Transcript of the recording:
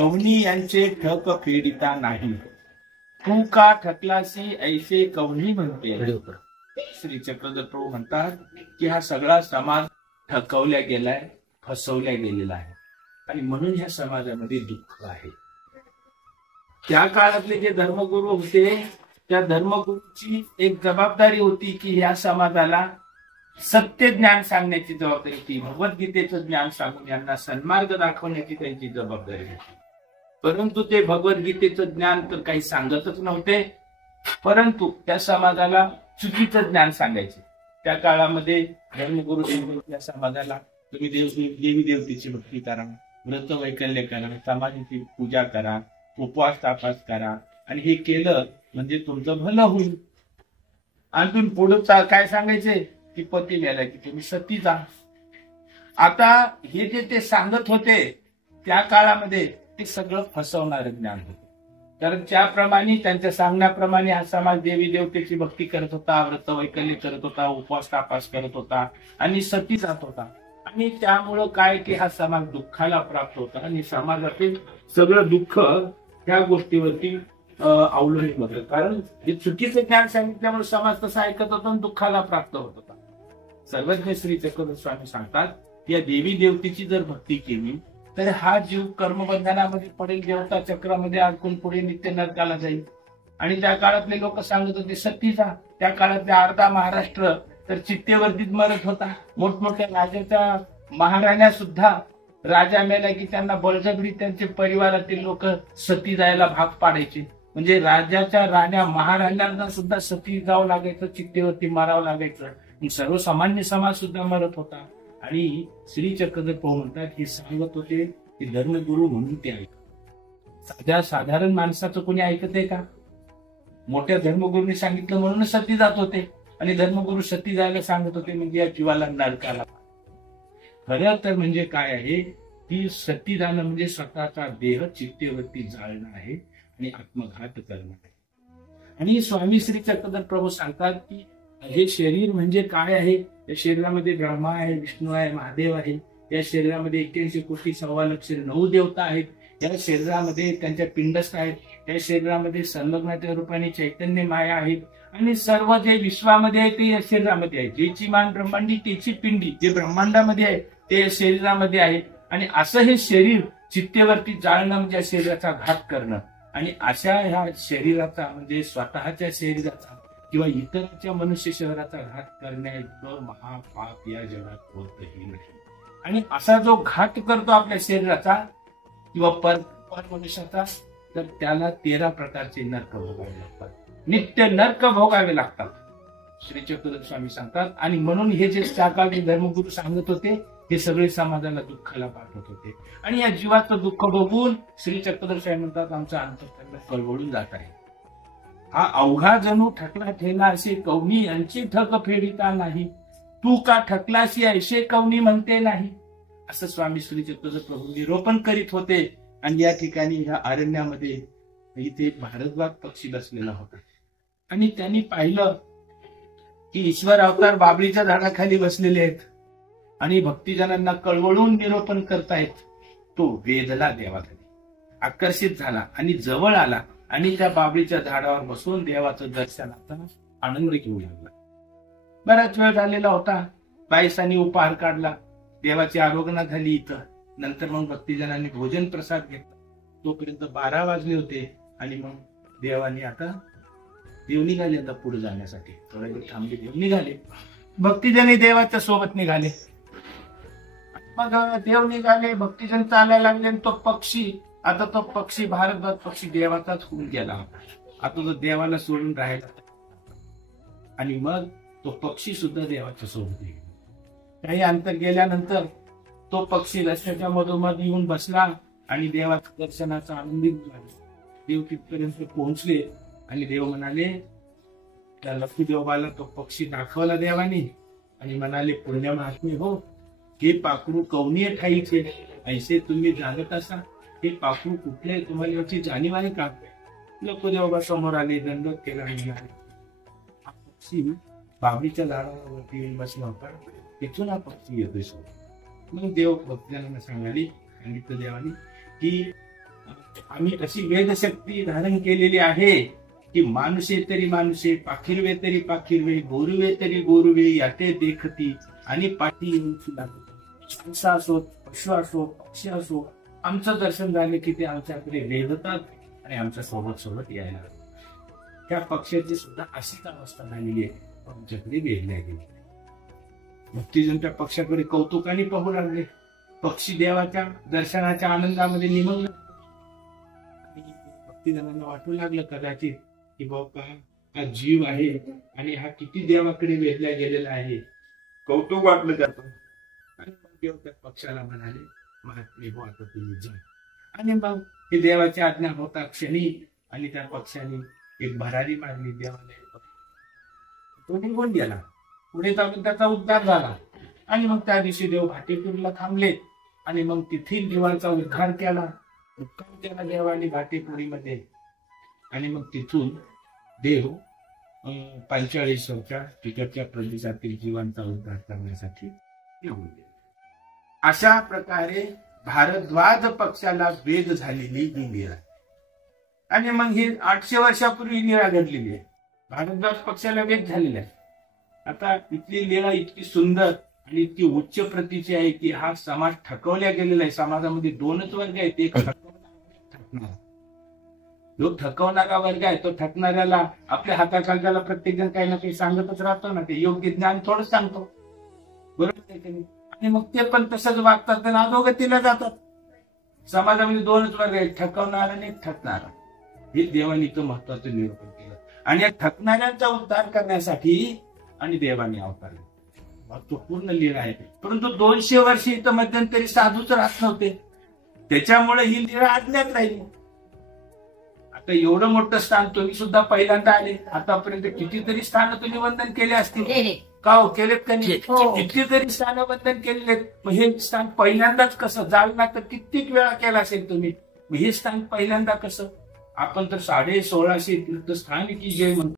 कवनी यांचे ठक फेडिता नाही, तू का ठकलासी ऐसे कवनी म्हणते. श्री चक्रधर प्रभू म्हणतात की हा सगळा समाज ठकवल्या गेलाय, फसवल्या गेलेला आहे आणि म्हणून ह्या समाजामध्ये दुःख आहे. त्या काळातले जे धर्मगुरू होते त्या धर्मगुरूची एक जबाबदारी होती की ह्या समाजाला सत्य ज्ञान सांगण्याची जबाबदारी होती, भगवद्गीतेचं ज्ञान सांगून यांना सन्मार्ग दाखवण्याची त्यांची जबाबदारी होती. परंतु ते भगवद्गीतेचं ज्ञान तर काही सांगतच नव्हते, परंतु त्या समाजाला चुकीचं ज्ञान सांगायचे. त्या काळामध्ये धर्मगुरू त्या समाजाला तुम्ही देवी देवतेची भक्ती करा, व्रत वैकल्य करा, समाधीची पूजा करा, उपवास तापास करा आणि हे केलं म्हणजे तुमचं भलं होईल. आणि तुम्ही पुढे काय सांगायचे की पती मेला की तुम्ही सती जा. आता हे जे ते सांगत होते त्या काळामध्ये ते सगळं फसवणारं ज्ञान होतं. कारण त्याप्रमाणे त्यांच्या सांगण्याप्रमाणे हा समाज देवी देवतेची भक्ती करत होता, व्रत वैकल्य करत होता, उपवास तापास करत होता आणि सती जात होता. आणि त्यामुळं काय की हा समाज दुःखाला प्राप्त होता आणि समाजातील सगळं दुःख त्या गोष्टीवरती अवलंबून होतं. कारण हे चुकीचं ज्ञान सांगितल्यामुळे समाज तसा ऐकत होता आणि दुःखाला प्राप्त होत होता. सर्वज्ञ श्री चक्रधर स्वामी सांगतात या देवी देवतेची जर भक्ती केली तर हा जीव कर्मबंधनामध्ये पडेल, देवता चक्रामध्ये अडकून पुढे नित्य नरकाला जाईल. आणि त्या काळातले लोक सांगत होते सतीचा. त्या काळातले अर्धा महाराष्ट्र तर चित्तेवरतीच मरत होता. मोठमोठ्या राजाच्या महाराण्या सुद्धा राजा मेला की त्यांना बळजबरी त्यांचे परिवारातील लोक सती जायला भाग पाडायचे. म्हणजे राजाच्या राण्या महाराण्यांना सुद्धा सती जावं लागायचं, चित्तेवरती मारावं लागायचं. सर्वसामान्य समाज सुद्धा मरत होता. आणि श्री चक्रधर प्रभू म्हणतात हे सांगत होते की धर्मगुरू म्हणून ते ऐकत. साधारण माणसाचं कोणी ऐकत आहे का? मोठ्या धर्मगुरूंनी सांगितलं म्हणून सती जात होते आणि धर्मगुरू सती जायला सांगत होते म्हणजे या जीवाला नरकाला. खरं तर म्हणजे काय आहे की सती जाणं म्हणजे स्वतःचा देह चित्तेवरती जाळणं आहे आणि आत्मघात करणं आहे. आणि स्वामी श्री चक्रधर प्रभू सांगतात की हे शरीर म्हणजे काय आहे. या शरीरामध्ये ब्रह्मा आहे, विष्णू आहे, महादेव आहे. या शरीरामध्ये 81 कोटी 9 देवता आहेत. या शरीरामध्ये त्यांच्या पिंडस्थ आहेत. या शरीरामध्ये संलग्नाच्या रूपाने चैतन्य माया आहेत. आणि सर्व जे विश्वामध्ये आहे ते या शरीरामध्ये आहे. ज्याची मान ब्रह्मांडी त्याची पिंडी, जे ब्रह्मांडामध्ये आहे ते शरीरामध्ये आहे. आणि असं हे शरीर चित्तेवरती जाळणं म्हणजे या शरीराचा घात करणं. आणि अशा ह्या शरीराचा म्हणजे स्वतःच्या शरीराचा किंवा इतरांच्या मनुष्य शरीराचा घात करण्याइतकं महापाप या जगात कोणतंही नाही. आणि असा जो घात करतो आपल्या शरीराचा किंवा पर मनुष्याचा तर त्याला 13 प्रकारचे नरक भोगावे लागतात, नित्य नरक भोगावे लागतात श्री चक्रधर स्वामी सांगतात. आणि म्हणून हे जे साकाळचे धर्मगुरू सांगत होते हे सगळे समाजाला दुःखाला पाठवत होते. आणि या जीवाचं दुःख बघून श्री चक्रधर स्वामी म्हणतात आमचं अंतःकरण कळवळून जात आहे. हा अवघा जणू ठकला ठेला असे कवनी यांची ठक फेडिता नाही, तू का ठकलासी ऐसे कवनी म्हणते नाही. असं स्वामी श्री चक्रधर प्रभू निरोपण करीत होते. आणि या ठिकाणी ह्या अरण्यामध्ये इथे भारद्वाज पक्षी बसलेला होता आणि त्यांनी पाहिलं की ईश्वर अवतार बाबळीच्या झाडाखाली बसलेले आहेत आणि भक्तिजनांना कळवळून निरोपण करतायत. तो वेधला देवाखाली, आकर्षित झाला आणि जवळ आला आणि त्या बाबळीच्या झाडावर बसून देवाचं दर्शनाचा आनंद घेऊ लागला. बराच वेळ झालेला होता. बाईसांनी उपहार काढला, देवाची आरोग्य झाली इथं. नंतर मग भक्तिजनांनी भोजन प्रसाद घेतला. तोपर्यंत 12 वाजले होते आणि मग देवानी आता देव निघाले आता पुढे जाण्यासाठी. थोडा वेळ थांबले, देव निघाले. भक्तिजन देवाच्या सोबत निघाले. मग देव निघाले, भक्तिजन चालायला लागले. तो पक्षी भारद्वाज पक्षी देवाचाच होऊन गेला होता. आता तो देवाला सोडून राहिला आणि मग तो पक्षी सुद्धा देवाच्या सोबत निघाला. काही अंतर गेल्यानंतर तो पक्षी रस्त्याच्या मधोमध येऊन बसला आणि देवाच्या दर्शनाचा आनंदित झाला. देव तिथपर्यंत पोहोचले आणि देव म्हणाले, त्या लक्ष्मी देवाला तो पक्षी दाखवला देवाने आणि म्हणाले, पुण्य महात्मे हो, हे पाखरू कवनीय ठाईचे ऐसे तुम्ही जाणत असा. हे पाखरू कुठले आहे, तुम्हाला याची जाणीव आहे का? लक्ष्मी समोर आले, दंडवत केला आणि म्हणाले, हा पक्षी बाबळीच्या झाडावरती येऊन बसला होता, तिथून हा पक्षी येतोय सोबत. मग देव भक्तजनांना सांगितलं देवाने की आम्ही अशी वेदशक्ती धारण केलेली आहे की माणुसे तरी माणुसे, पाखिरवे तरी पाखिरवे, गोरुवे तरी गोरुवे, याते देखती आणि पाठी येऊन लागत. माणसं असोत, पशु असो, पक्षी असो, आमचं दर्शन झालं की ते आमच्याकडे वेधतात आणि आमच्या सोबत सोबत यायला लागतात. त्या पक्षाची सुद्धा अशीच अवस्था झालेली आहे, आमच्याकडे वेधल्या गेली. भक्तीजन त्या पक्षाकडे कौतुकाने पाहू लागले. पक्षी देवाच्या दर्शनाच्या आनंदामध्ये निमग्न. भक्तीजनांना वाटू लागलं कदाचित की बाबा हा जीव आहे आणि हा किती देवाकडे वेधला गेलेला आहे. कौतुक वाटलं त्याचं. आणि मग देव त्या पक्षाला म्हणाले, महात्मे हो आता तुम्ही जा. आणि मग हे देवाची आज्ञा होता क्षणी आणि त्या पक्षाने एक भरारी मारली देवाने. तो निघून गेला. पुढे जाऊन त्याचा उद्धार झाला. आणि मग त्या दिवशी देव भाटेपुरीला थांबले आणि मग तिथील जीवांचा उद्धार केला. मुक्काम केला देवाने भाटेपुरीमध्ये. आणि मग तिथून देव 45 तिकडच्या प्रदेशातील जीवांचा उद्धार करण्यासाठी येऊन गेले. अशा प्रकारे भारद्वाज पक्षाला वेद झालेली ही लीळा. आणि मग ही 800 वर्षापूर्वी लीळा घडलेली आहे. भारद्वाज पक्षाला वेद झालेला आहे. आता इथली लीळा इतकी सुंदर आणि इतकी उच्च प्रतीची आहे की हा समाज ठकवल्या गेलेला आहे. समाजामध्ये 2च वर्ग आहेत, एक ठकणारा. जो ठकवणारा वर्ग आहे तो ठकणाऱ्याला आपल्या हाताखालच्याला प्रत्येक जण काही ना काही सांगतच राहतो ना. ते योग्य ज्ञान थोडं सांगतो, बरोबर आहे. आणि मग ते पण तसंच वागतात आणि अधोगतीला जातात. समाजामध्ये 2च वर्ग आहेत, ठकवणारा आणि ठकणारा. हे देवानी तो महत्वाचं निरूपण केलं. आणि या ठकणाऱ्यांचा उद्धार करण्यासाठी आणि देवाने अवतार महत्वपूर्ण लीळा आहे. परंतु 200 वर्षी इथं मध्यंतरी साधूच राहत नव्हते. त्याच्यामुळे ही लीळा अज्ञात राहिली. आता एवढं मोठं स्थान तुम्ही सुद्धा पहिल्यांदा आले. आतापर्यंत कितीतरी स्थान तुम्ही वंदन केले असतील का? हो, केलेत का नाही? कितीतरी स्थान वंदन केलेले. मग हे स्थान पहिल्यांदाच कसं? जालना तर कित्येक वेळा केला असेल तुम्ही. हे स्थान पहिल्यांदा कसं? आपण तर 1650 तीर्थस्थान की जय म्हणतो.